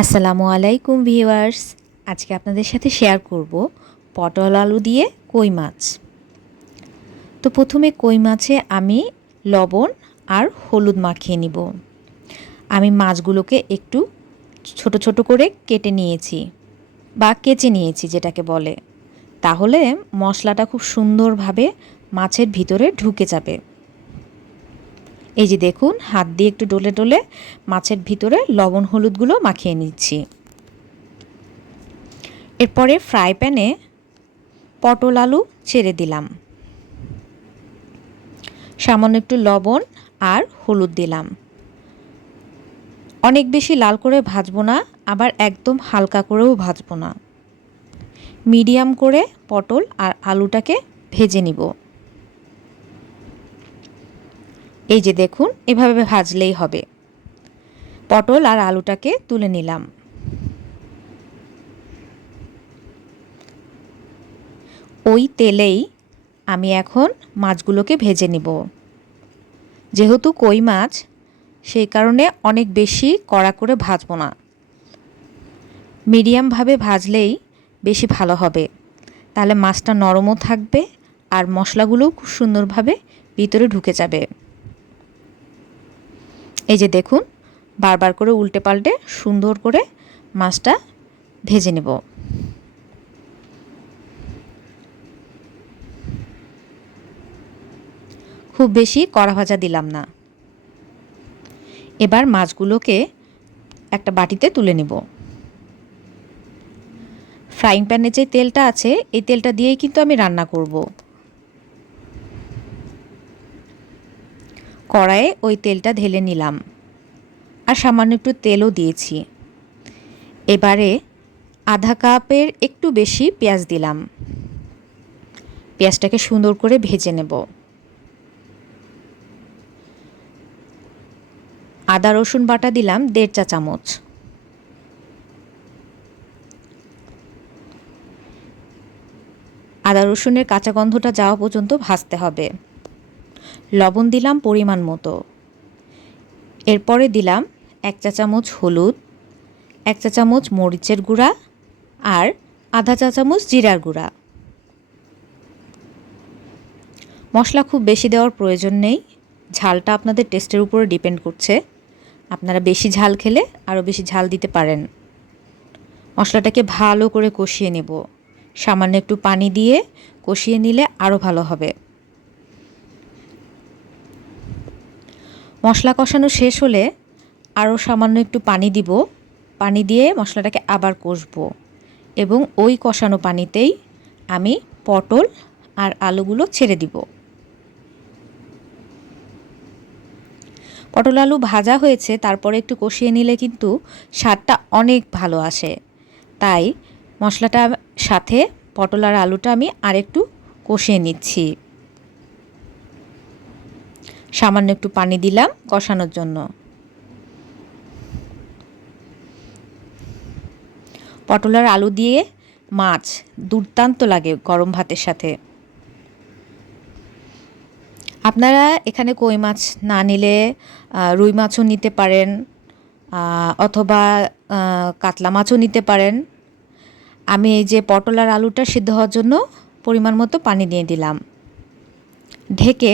আসসালামু আলাইকুম ভিউয়ার্স। আজকে আপনাদের সাথে শেয়ার করব পটল আলু দিয়ে কই মাছ। তো প্রথমে কই মাছে আমি লবণ আর হলুদ মাখিয়ে নিব। আমি মাছগুলোকে একটু ছোট ছোট করে কেটে নিয়েছি বা কেচে নিয়েছি যেটাকে বলে, তাহলে মশলাটা খুব সুন্দরভাবে মাছের ভিতরে ঢুকে যাবে। এই যে দেখুন, হাত দিয়ে একটু ডলে ডলে মাছের ভিতরে লবণ হলুদগুলো মাখিয়ে নিচ্ছি। এরপরে ফ্রাই প্যানে পটল আলু ছেড়ে দিলাম, সামান্য একটু লবণ আর হলুদ দিলাম। অনেক বেশি লাল করে ভাজবো না, আবার একদম হালকা করেও ভাজবো না, মিডিয়াম করে পটল আর আলুটাকে ভেজে নিব। এই যে দেখুন, এভাবে ভাজলেই হবে। পটল আর আলুটাকে তুলে নিলাম। ওই তেলেই আমি এখন মাছগুলোকে ভেজে নিব। যেহেতু কই মাছ, সেই কারণে অনেক বেশি কড়া করে ভাজবো না, মিডিয়ামভাবে ভাজলেই বেশি ভালো হবে। তাহলে মাছটা নরমও থাকবে আর মশলাগুলোও খুব সুন্দরভাবে ভিতরে ঢুকে যাবে। এই যে দেখুন, বারবার করে উল্টে পাল্টে সুন্দর করে মাছটা ভেজে নেব। খুব বেশি কড়া ভাজা দিলাম না। এবার মাছগুলোকে একটা বাটিতে তুলে নেব। ফ্রাইং প্যানে যে তেলটা আছে, এই তেলটা দিয়েই কিন্তু আমি রান্না করব। কড়াইয়ে ওই তেলটা ঢেলে নিলাম আর সামান্য একটু তেলও দিয়েছি। এবারে আধা কাপের একটু বেশি পেঁয়াজ দিলাম। পেঁয়াজটাকে সুন্দর করে ভেজে নেব। আদা রসুন বাটা দিলাম 1.5 চা চামচ। আদা রসুনের কাঁচা গন্ধটা যাওয়া পর্যন্ত ভাজতে হবে। লবণ দিলাম পরিমাণ মতো। এরপরে দিলাম 1 চা চামচ হলুদ, 1 চা চামচ মরিচের গুঁড়া আর আধা চা চামচ জিরার গুঁড়া। মশলা খুব বেশি দেওয়ার প্রয়োজন নেই, ঝালটা আপনাদের টেস্টের উপরে ডিপেন্ড করছে। আপনারা বেশি ঝাল খেলে আরও বেশি ঝাল দিতে পারেন। মশলাটাকে ভালো করে কষিয়ে নেব। সামান্য একটু পানি দিয়ে কষিয়ে নিলে আরও ভালো হবে। মশলা কষানো শেষ হলে আরও সামান্য একটু পানি দিব। পানি দিয়ে মশলাটাকে আবার কষবো এবং ওই কষানো পানিতেই আমি পটল আর আলুগুলো ছেড়ে দিব। পটল আলু ভাজা হয়েছে, তারপরে একটু কষিয়ে নিলে কিন্তু স্বাদটা অনেক ভালো আসে। তাই মশলাটার সাথে পটল আর আলুটা আমি আরেকটু কষিয়ে নিচ্ছি। সামান্য একটু পানি দিলাম কষানোর জন্য। পটল আর আলু দিয়ে মাছ দুর্দান্ত লাগে গরম ভাতের সাথে। আপনারা এখানে কই মাছ না নিলে রুই মাছও নিতে পারেন, অথবা কাতলা মাছও নিতে পারেন। আমি এই যে পটল আর আলুটা সিদ্ধ হওয়ার জন্য পরিমাণ মতো পানি দিয়ে দিলাম। ঢেকে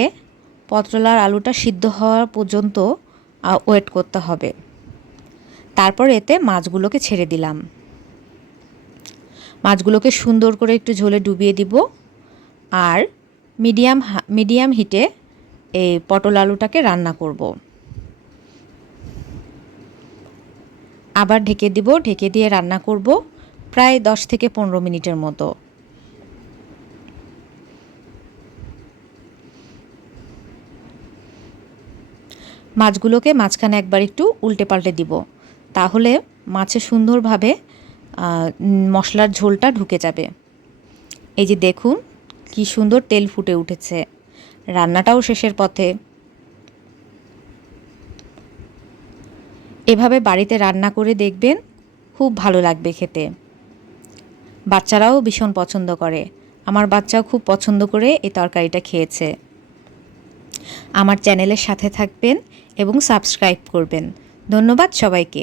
পটল আর আলুটা সিদ্ধ হওয়া পর্যন্ত ওয়েট করতে হবে। তারপর এতে মাছগুলোকে ছেড়ে দিলাম। মাছগুলোকে সুন্দর করে একটু ঝোলে ডুবিয়ে দিব আর মিডিয়াম হিটে এই পটল আলুটাকে রান্না করব। আবার ঢেকে দিব, ঢেকে দিয়ে রান্না করব প্রায় 10 থেকে 15 মিনিটের মতো। মাছগুলোকে মাঝখানে একবার একটু উল্টে পাল্টে দিব, তাহলে মাছে সুন্দরভাবে মশলার ঝোলটা ঢুকে যাবে। এই যে দেখুন, কি সুন্দর তেল ফুটে উঠেছে। রান্নাটাও শেষের পথে। এভাবে বাড়িতে রান্না করে দেখবেন, খুব ভালো লাগবে খেতে। বাচ্চারাও ভীষণ পছন্দ করে। আমার বাচ্চাও খুব পছন্দ করে এই তরকারিটা খেয়েছে। আমার চ্যানেলের সাথে থাকবেন এবং সাবস্ক্রাইব করবেন। ধন্যবাদ সবাইকে।